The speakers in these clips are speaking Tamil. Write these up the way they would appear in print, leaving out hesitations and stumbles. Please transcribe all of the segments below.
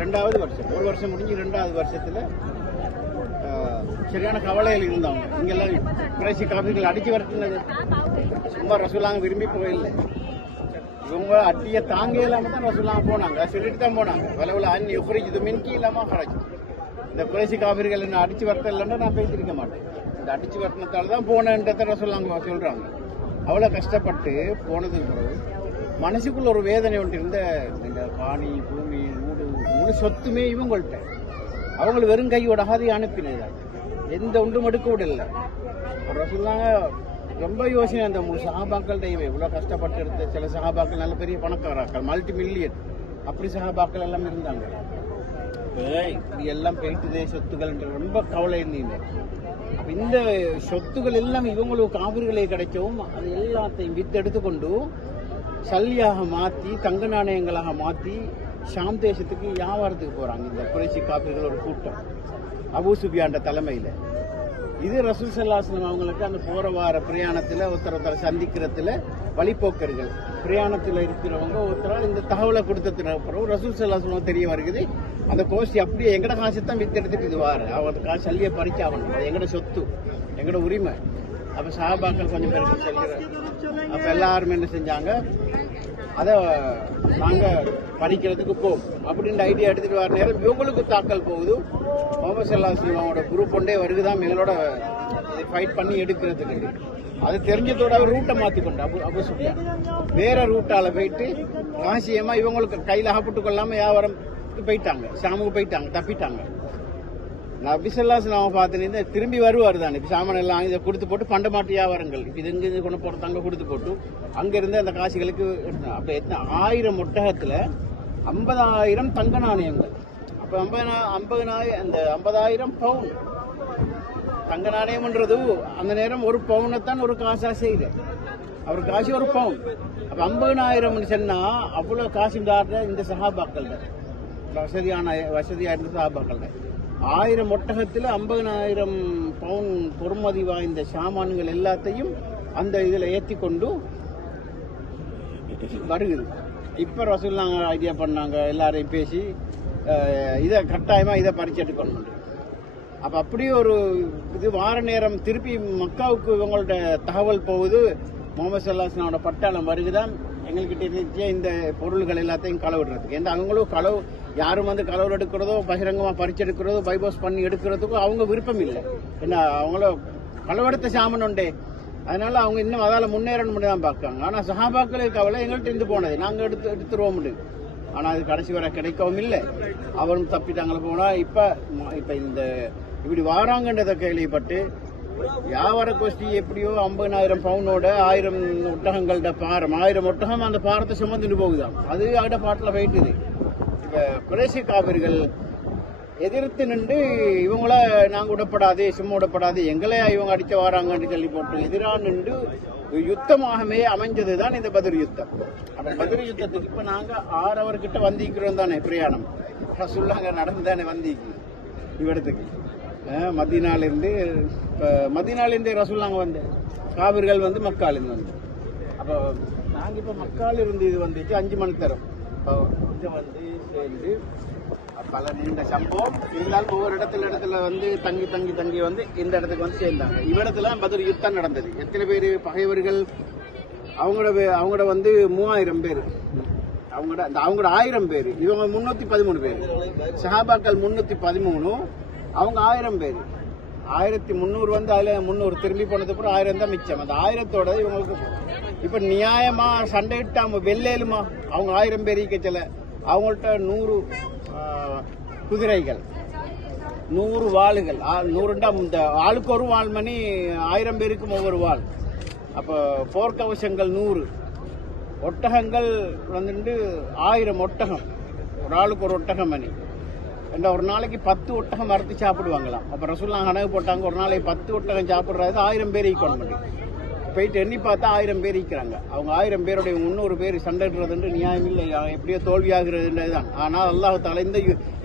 ரெண்டாவது வருஷம், ஒரு வருஷம் முடிஞ்சு ரெண்டாவது வருஷத்துல சரியான கவலையில் இருந்தாங்க. இங்கெல்லாம் குறைசி காபிர்கள் அடிச்சு வரட்டுனது சும்மா ரசூலாங்க விரும்பி போயில்லை. இவங்க அட்டியை தாங்க இல்லாம தான் ரசூலாங்க போனாங்க, சொல்லிட்டு தான் போனாங்க. வளவுல அன்னி உபரிஜிது மின்கி இல்லாம கரைச்சி இந்த குறைசி காபிர்கள் என்ன அடிச்சு வரட்ட இல்லைன்னா நான் பேசியிருக்க மாட்டேன். இந்த அடிச்சு வரட்டினத்தால தான் போனன்றதை ரசூலாங்க சொல்றாங்க. அவ்வளோ கஷ்டப்பட்டு போனதுக்கு பிறகு மனசுக்குள்ள ஒரு வேதனை ஒன்று இருந்த இந்த காணி பூமி முழு சொத்துமே இவங்கள்ட்ட அவங்களை வெறும் கையோட ஆதி அனுப்பினதான், எந்த ஒன்றும் எடுக்க விடல. சொன்னாங்க ரொம்ப யோசனை. அந்த முழு சகாபாக்கள் தெய்வம் இவ்வளோ கஷ்டப்பட்டு எடுத்த சில சகாபாக்கள் நல்ல பெரிய பணக்காராக்கள், மல்டி மில்லியன் அப்படி சகாபாக்கள் எல்லாம் இருந்தாங்க. இப்படி எல்லாம் போயிட்டுதே சொத்துக்கள் ரொம்ப கவலை இருந்தீங்க. அப்ப இந்த சொத்துக்கள் எல்லாம் இவங்களுக்கு காவிரிகளை கிடைக்கவும் அது எல்லாத்தையும் வித்து எடுத்துக்கொண்டு சல்லியாக மாற்றி தங்க நாணயங்களாக மாற்றி ஷாம் தேசத்துக்கு வியாபாரத்துக்கு போறாங்க. இந்த குறைசி காபிர்கள் ஒரு கூட்டம் அபூ சுஃபியான் தலைமையில. இது ரசூல் ஸல்லல்லாஹு அலைஹி வஸல்லம் அவங்களுக்கு அந்த போற வார பிரயாணத்துல ஒருத்தர் சந்திக்கிறதுல வழிபோக்கர்கள் பிரயாணத்துல இருக்கிறவங்க ஒருத்தரால் இந்த தகவலை கொடுத்ததுக்கு அப்புறம் ரசூல் ஸல்லல்லாஹு அலைஹி வஸல்லம் தெரிய வருகிறது, அந்த கோஷ்டி அப்படியே எங்கட காசு தான் வித்து எடுத்துட்டு இது வாரு, அவங்க காசு சல்லியை பறிச்சாகணும், அது எங்கட சொத்து, எங்கட உரிமை. அப்ப சஹாபாக்கள் கொஞ்சம் பேருக்கு சொல்லிடுறாங்க. அப்ப எல்லாருமே என்ன செஞ்சாங்க, அதை நாங்க படிக்கிறதுக்கு போகும் அப்படின்ற ஐடியா எடுத்துட்டு வர நேரம் இவங்களுக்கு தாக்கல் போகுது. முகமது ஸல்லல்லாஹு அலைஹி வஸல்லம் அவங்களோட குரூப் ஒன்றே வருகுதான் எங்களோட ஃபைட் பண்ணி எடுக்கிறதுக்கு. அது தெரிஞ்சதோட அவர் ரூட்டை மாற்றிக்கொண்டு அபூ சுஃபியான் வேற ரூட்டால போயிட்டு ரகசியமா இவங்களுக்கு கையில் அகப்பட்டு கொள்ளாம வியாபாரம் போயிட்டாங்க, ஷாமுக்கு போயிட்டாங்க, தப்பிட்டாங்க. நபி ஸல்லல்லாஹு அலைஹி வஸல்லம் பார்த்து திரும்பி வருவார் தானே, சாமான் எல்லாம் இதை கொடுத்து போட்டு பண்டமாட்டு வியாபாரங்கள் இது இங்கிருந்து கொண்டு போட்டு அங்கே கொடுத்து போட்டு அங்கிருந்து அந்த காசுகளுக்கு அப்ப 1000 ஒட்டகத்துல 50,000 தங்க நாணயங்கள். அப்ப 50,000 பவுன் தங்க நாணயம்ன்றது அந்த நேரம் ஒரு பவுனைத்தான் ஒரு காசா செய்யுது. அவர் காசு ஒரு பவுன். அப்ப 50,000 சொன்னா அவ்வளவு காசு இந்த சஹாபாக்கள் வசதியா இருந்த சஹாபாக்கள் 1000 ஒட்டகத்தில் 50,000 பவுன் பொறுமதி வாய்ந்த சாமான்கள் எல்லாத்தையும் அந்த இதுல ஏற்றி கொண்டு வருகிறது. இப்ப ரசூலுல்லாஹ் ஐடியா பண்ணாங்க, எல்லாரையும் பேசி இதை கட்டாயமா இதை பறிச்சு எடுக்கணும். அப்ப அப்படியே ஒரு இது வார நேரம் திருப்பி மக்காவுக்கு இவங்களோட தகவல் போகுது, முகமது ஸல்லல்லாஹு அலைஹி வஸல்லம் பட்டாளம் வருகுதான் எங்கள்கிட்ட இருந்துச்சு இந்த பொருள்கள் எல்லாத்தையும் களவிடுறதுக்கு. ஏன்னா அவங்களும் யாரும் வந்து களவு எடுக்கிறதோ பகிரங்கமா பறிச்சு எடுக்கிறதோ பைபாஸ் பண்ணி எடுக்கிறதுக்கும் அவங்க விருப்பம் இல்லை. ஏன்னா அவங்களும் களவெடுத்த சாமன் உண்டே, அதனால அவங்க இன்னும் அதால முன்னேறணும் தான் பார்க்காங்க. ஆனா சஹாபாக்களுக்கு கவலை எங்கள்கிட்ட இருந்து போனது நாங்க எடுத்துருவோம். ஆனா அது கடைசி வரை கிடைக்கவும் இல்லை, அவரும் தப்பிட்டாங்கள போனா. இப்ப இந்த இப்படி வாராங்கன்றதை கேள்விப்பட்டு வியாபார கோஷ்டி எப்படியோ 50,000 பவுனோட 1000 ஒட்டகங்கள்ட பாரம், 1000 ஒட்டகம் அந்த பாரத்தை சுமந்துட்டு போகுதான். அது அட பாட்டில் போயிட்டுது. இப்ப குறைசி காபிர்கள் எதிர்த்து நின்று இவங்கள நாங்க விடப்படாது, சும்மா விடப்படாது, எங்களையா இவங்க அடிச்ச வாராங்கன்னு சொல்லி போட்டு எதிராக நின்று யுத்தமாகவே அமைஞ்சதுதான் இந்த பத்ர் யுத்தம். அப்ப பத்ர் யுத்தத்துக்கு இப்ப நாங்க 6 ஹவர் கிட்ட வந்திக்கிறோம் தானே, பிரயாணம் ரசூலுல்லாஹ் நடந்து தானே வந்திக்கு இவ்விடத்துக்கு. மதீனாலிருந்து ரசூலுல்லாஹ் வந்து காபிர்கள் வந்து மக்காலிருந்து வந்து. அப்போ நாங்க இப்ப மக்கால இருந்து இது வந்துச்சு 5 மணி தரம் இங்க வந்து சேர்ந்து பல நீண்ட சம்பவம் இருந்தாலும் ஒவ்வொரு இடத்துல வந்து தங்கி வந்து இந்த இடத்துக்கு வந்து சேர்ந்தாங்க. இவ்விடத்துல பத்ர் யுத்தம் நடந்தது. எத்தனை பேர் பகைவர்கள்? அவங்களோட வந்து 3000 பேர், அவங்களோட 1000 பேர், இவங்க 313 பேர். சஹாபாக்கள் 313, அவங்க 1000 பேர். 1300 வந்து அதுல 300 திரும்பி போனதுக்கு அப்புறம் 1000 தான் மிச்சம். அந்த 1000தோட இவங்களுக்கு இப்ப நியாயமா சண்டை இட்டாம வெள்ளையிலுமா அவங்க 1000 பேர் ஈக்கச்சல அவங்கள்ட்ட 100 குதிரைகள், 100 வாளுகள், 100 இந்த ஆளுக்கு ஒரு வாள் மணி, 1000 பேருக்கும் ஒவ்வொரு வாள். அப்ப போர்க்கவசங்கள் 100, ஒட்டகங்கள் வந்துட்டு 1000 ஒட்டகம், ஒரு ஆளுக்கு ஒரு ஒட்டகம் மணி. ஒரு நாளைக்கு 10 ஒட்டகம் அறுத்து சாப்பிடுவாங்களாம். அப்ப ரசூலுல்லாஹ் கணக்கு போட்டாங்க, ஒரு நாளைக்கு 10 ஒட்டகம் சாப்பிடுறது 1000 பேர் ஈக்கணும் பண்ணி. போயிட்டு எண்ணி பார்த்தா 1000 பேர் ஈக்கிறாங்க. அவங்க 1000 பேருடைய 300 பேர் சண்டைடுறது நியாயம் இல்லை, எப்படியோ தோல்வியாகிறதுதான். ஆனால் அல்லாஹ் தஆலா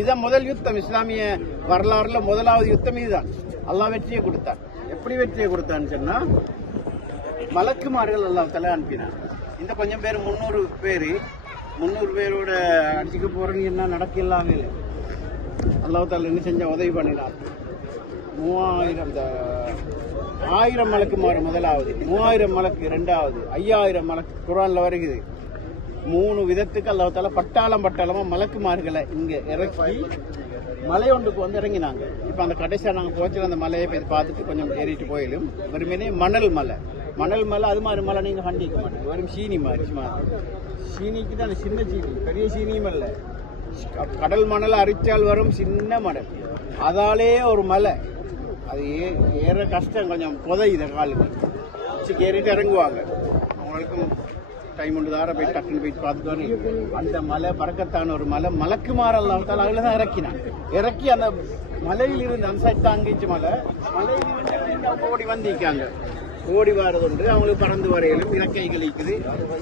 இதான் முதல் யுத்தம், இஸ்லாமிய வரலாறுல முதலாவது யுத்தம் இதுதான். அல்லாஹ் வெற்றியை கொடுத்தான். எப்படி வெற்றியை கொடுத்தான்னு சொன்னா, மலக்குமார்கள் அல்லாஹ் தஆலா அனுப்பினான். இந்த கொஞ்சம் பேர் 300 பேர் 300 பேரோட அடிச்சுக்க போறேன்னு என்ன நடக்கலாமே இல்லை. அல்லாஹ் தாலா என்ன செஞ்ச உதவி பண்ணினார். 3000 இந்த 1000 மலக்குமாறு முதலாவது, 3000 மலக்கு இரண்டாவது, 5000 மலக்கு குர்ஆன்ல வருகிறது. 3 விதத்துக்கு அல்லாஹ் தாலா பட்டாளமா மலக்குமார்களை இங்க இறக்கி மலை ஒன்றுக்கு வந்து இறங்கினாங்க. இப்போ அந்த கடைசியாக நாங்கள் போச்சு அந்த மலையை போய் பார்த்துட்டு கொஞ்சம் ஏறிட்டு போயிடும். வெறுமனே மணல் மலை அது மாதிரி மலை நீங்கள் கண்டிக்க மாட்டேங்க. வெறும் சீனி மாதிரி சீனிக்கு தான் சின்ன சீனி, பெரிய சீனியும் இல்லை. கடல் மணல் அரிச்சால் வரும் சின்ன மணல், அதாலே ஒரு மலை. அது ஏற கஷ்டம், கொஞ்சம் புதையுத காலுக்கு. ஏறிட்டு இறங்குவாங்க. அவங்களுக்கும் டைம் ஒன்று தார போய் டக்குன்னு போயிட்டு பார்த்துட்டு அந்த மலை பறக்கத்தான ஒரு மலை. மலக்குமார் அல்லாஹ் தாலா அதில் தான் இறக்கி அந்த மலையிலிருந்து அந்த சைட் அங்கிச்சு மலையிலிருந்து ஓடி வந்திருக்காங்க. ஓடி வாரது ஒன்று அவங்களுக்கு பறந்து வரையிலும் இறக்கைகள் இருக்குது.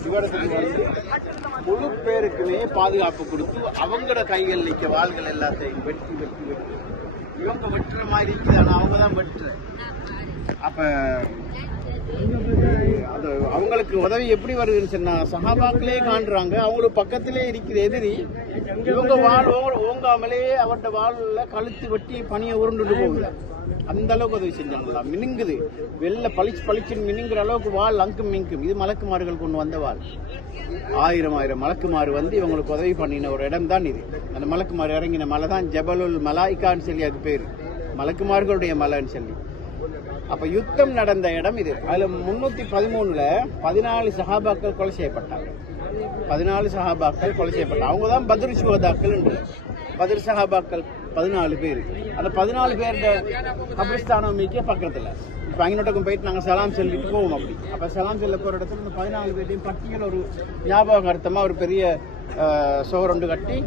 இவரத்துக்கு வந்து முழு பேருக்குமே பாதுகாப்பு கொடுத்து அவங்களோட கைகள் நிற்க வாள்கள் எல்லாத்தையும் வெட்டி இவங்க வெட்டுற மாதிரி இருக்குது. ஆனால் அவங்க தான் வெட்டுற. அப்போ அது அவங்களுக்கு உதவி எப்படி வருதுன்னு சொன்னா, சஹாபாக்களே காண்றாங்க, அவங்களுக்கு பக்கத்திலே இருக்கிற எதிரி இவங்க வாழ் ஓங்காமலே அவரோட வாழ்ல கழுத்து வெட்டி பனியை உருண்டுட்டு போகுது. அந்த அளவுக்கு உதவி செஞ்சாங்களா. மினுங்குது, வெள்ள பளிச்சுன்னு மினுங்குற அளவுக்கு வாழ் அங்கும் மிங்கும். இது மலக்குமார்கள் கொண்டு வந்த வாழ். 1000 மலக்குமாறு வந்து இவங்களுக்கு உதவி பண்ணின ஒரு இடம் தான் இது. அந்த மலக்குமாறு இறங்கின மலை தான் ஜபலுல் மலாய்க்கான்னு சொல்லி அது பேரு, மலக்குமார்களுடைய மலைன்னு சொல்லி. அப்ப யுத்தம் நடந்த இடம் இது. அதுல 313ல 14 சஹாபாக்கள் கொலை செய்யப்பட்டாங்க. 14 சஹாபாக்கள் கொலை செய்யப்பட்டாங்க. அவங்க தான் பத்ர் சுஹதாக்கள். பத்ர் சஹாபாக்கள் 14 பேர். அந்த 14 பேருடைய கபிரிஸ்தானம் மிக்க பக்கத்துல. இப்போ அங்கனோட்டக்கும் போயிட்டு நாங்கள் சலாம் சொல்லிட்டு போவோம். அப்படி அப்போ சலாம் சொல்ல போகிற இடத்துல இந்த 14 பேர்டையும் பட்டியல் ஒரு ஞாபகார்த்தமாக ஒரு பெரிய சோரொண்டு கட்டி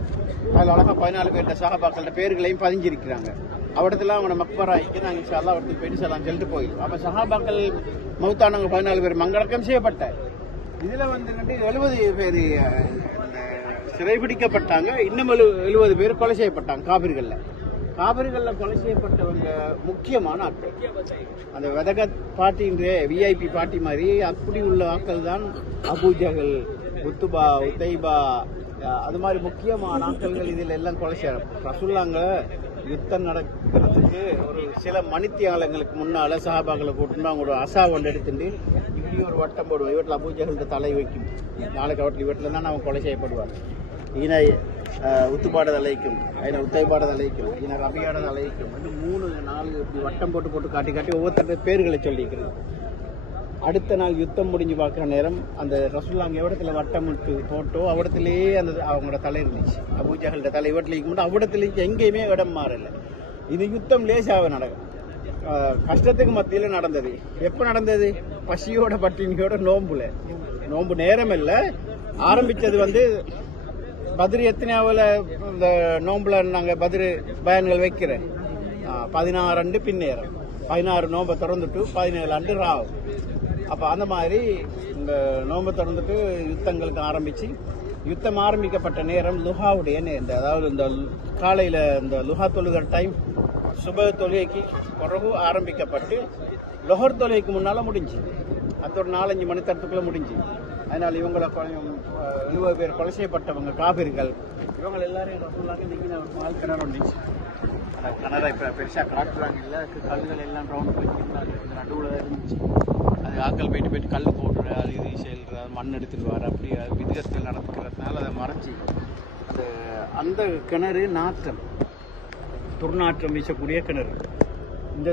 அதில் அழகாக 14 பேர்கிட்ட சஹாபாக்களோட பேர்களையும் பதிஞ்சிருக்கிறாங்க. அவடத்துல அவங்க மக்பராய்க்கு நாங்கள் இன்ஷால்லா அவருக்கு போயிட்டு சலாம் சொல்லிட்டு போயிடும். அப்போ சஹாபாக்கள் மௌத்தானவங்க 14 பேர் மங்களடக்கம் செய்யப்பட்ட இதில் வந்து 70 பேர் சிறைபிடிக்கப்பட்டாங்க. இன்னும் 70 பேர் கொலை செய்யப்பட்டாங்க காபிர்களில் கொலை செய்யப்பட்டவங்க முக்கியமான ஆட்கள். அந்த வெதகத் பார்ட்டின்ற விஐபி பார்ட்டி மாதிரி அப்படி உள்ள ஆட்கள் தான் அபூஜகல், உத்துபா, உத்தைபா, அது மாதிரி முக்கியமான ஆட்கள் இதில் எல்லாம் கொலை செய்யணும். ரசூலுல்லாஹ் யுத்தம் நடக்கிறதுக்கு ஒரு சில மணித்தியாலங்களுக்கு முன்னால சஹாபாக்களை கூட்டிட்டு அவங்க ஒரு அசா ஒன்று எடுத்துட்டு இப்படி ஒரு வட்டம் போடுவோம். இவற்றில் அபூஜகல்கிட்ட தலை வைக்கும். நாளைக்கு அவற்றில் இவற்றில் தான் அவங்க கொலை செய்யப்படுவார். ஈன உத்துப்பாடது அழைக்கும், அதில் உத்தைப்பாடது அழைக்கும், ஈன ரபியாடது அழைக்கும். 3-4 இப்படி வட்டம் போட்டு காட்டி ஒவ்வொருத்தர பேர்களை சொல்லிக்கிறது. அடுத்த நாள் யுத்தம் முடிஞ்சு பார்க்குற நேரம் அந்த ரசூலுல்லாஹ் எவ்வளத்துல வட்டம் போட்டோ அவ்விடத்துலேயே அந்த அவங்களோட தலை இருந்துச்சு. அபூஜகல்ட தலை இவட்டில் மட்டும் அவ்விடத்துலேயும் எங்கேயுமே இடம் மாறல. இது யுத்தம் லேசாக நடக்கும். கஷ்டத்துக்கு மத்தியில் நடந்தது. எப்போ நடந்தது? பசியோட பட்டினியோட நோம்பு நேரம் இல்லை. ஆரம்பித்தது வந்து பத்ரு எத்தனையாவில் இந்த நோம்புல நாங்கள் பத்ரு பயன்கள் வைக்கிறேன். 16 அண்டு பின்னேறம் 16 நோம்பை திறந்துட்டு 17 அண்டு ராவ். அப்போ அந்த மாதிரி இந்த நோம்பை திறந்துட்டு யுத்தங்களுக்கு ஆரம்பித்து யுத்தம் ஆரம்பிக்கப்பட்ட நேரம் லுஹாவுடைய நேரம். அதாவது இந்த காலையில் இந்த லுஹா தொழுகிற டைம் சுப தொழுகைக்கு பிறகு ஆரம்பிக்கப்பட்டு லொஹர் தொழுகைக்கு முன்னால் முடிஞ்சு. அது ஒரு 4-5 மணி நேரத்துக்குள்ளே முடிஞ்சு. அதனால் இவங்களை 70 பேர் கொலை செய்யப்பட்டவங்க காபிர்கள். இவங்க எல்லாரும் ரசூலுல்லாஹ் இன்னைக்கு கிணறு வந்துச்சு. அந்த கிணறை இப்போ பெருசாக காட்டுறாங்க. இல்லை கல்லுகள் எல்லாம் ரவுண்ட் போய் நடுவில் இருந்துச்சு. அது ஆக்கள் போயிட்டு கல் போடுற அது இது செயல்ற மண் எடுத்துட்டு வர அப்படி விதிகத்தில் நடத்துக்கிறதுனால அதை மறைச்சி அந்த கிணறு துர்நாற்றம் வீசக்கூடிய கிணறு. இந்த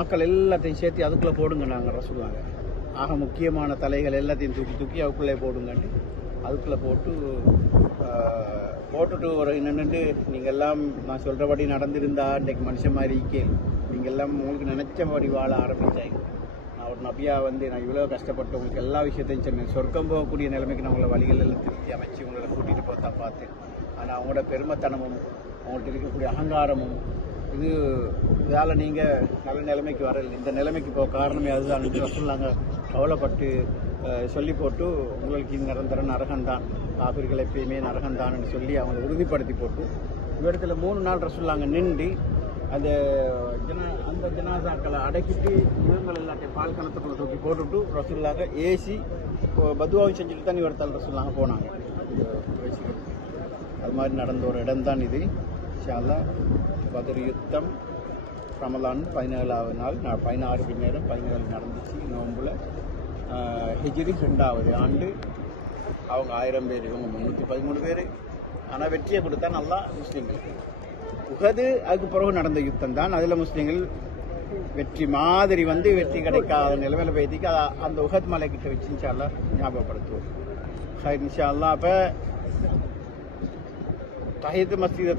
ஆக்கள் எல்லாத்தையும் சேர்த்து அதுக்குள்ளே போடுங்க நாங்கள் ரசூலுல்லாஹ். ஆக முக்கியமான தலைகள் எல்லாத்தையும் தூக்கி அதுக்குள்ளே போடுங்கன்ட்டு அதுக்குள்ளே போட்டுட்டு ஒரு நின்றுட்டு நீங்கள் எல்லாம் நான் சொல்கிறபடி நடந்திருந்தா இன்றைக்கு மனுஷன் மாதிரி நீங்கள் எல்லாம் உங்களுக்கு நினச்சபடி வாழ ஆரம்பித்தாங்க. நான் ஒரு நபியாக வந்து நான் இவ்வளோ கஷ்டப்பட்டு உங்களுக்கு எல்லா விஷயத்தையும் சொன்னேன். சொர்க்கம் போகக்கூடிய நிலைமைக்கு நான் உங்களை வழிகள் எல்லாம் திருத்தி அமைச்சு உங்களை கூட்டிகிட்டு போத்தா பார்த்தேன். ஆனால் அவங்களோட பெருமைத்தனமும் அவங்கள்ட்ட இருக்கக்கூடிய அகங்காரமும் இதால் நீங்கள் நல்ல நிலைமைக்கு வரல. இந்த நிலைமைக்கு போக காரணமே அதுதான். ரசூலுல்லாஹ் கவலைப்பட்டு சொல்லி போட்டு உங்களுக்கு நிரந்தர நரகம்தான், காபிர்கள் எப்பயுமே நரகம்தான்னு சொல்லி அவங்களை உறுதிப்படுத்தி போட்டு இவ்விடத்துல 3 நாள் ரசூலுல்லாஹ் நின்று அந்த ஜனாசாக்களை அடக்கிட்டு இவங்கள் எல்லாத்தையும் பால் கணத்துக்குள்ள தூக்கி போட்டுவிட்டு ரசூலுல்லாஹ் ஏசி பதுவாவும் செஞ்சுட்டு தான் இவர்த்தால் ரசூலுல்லாஹ் போனாங்க. குறைஷிகள். அது மாதிரி நடந்த ஒரு இடம் தான் இது. இன்ஷா அல்லாஹ் பத்ர் யுத்தம் ரமலான் 17வது நாள் 16 பின்னேரம் 17 நடந்துச்சு நோம்புல. ஹிஜ்ரி 2வது ஆண்டு. அவங்க 1000 பேர், இவங்க 313 பேர். ஆனால் வெற்றியை கொடுத்தா நல்லா முஸ்லீம்கள். உஹது அதுக்கு பிறகு நடந்த யுத்தம் தான். அதில் முஸ்லீம்கள் வெற்றி மாதிரி வெற்றி கிடைக்காத நிலைமையில போயிட்டு அந்த உஹத் மலை கிட்ட வச்சு இன்ஷா அல்லாஹ் ஞாபகப்படுத்துவோம். இன்ஷா அல்லாஹ் அப்போ தஹீத் மஸ்ஜிதை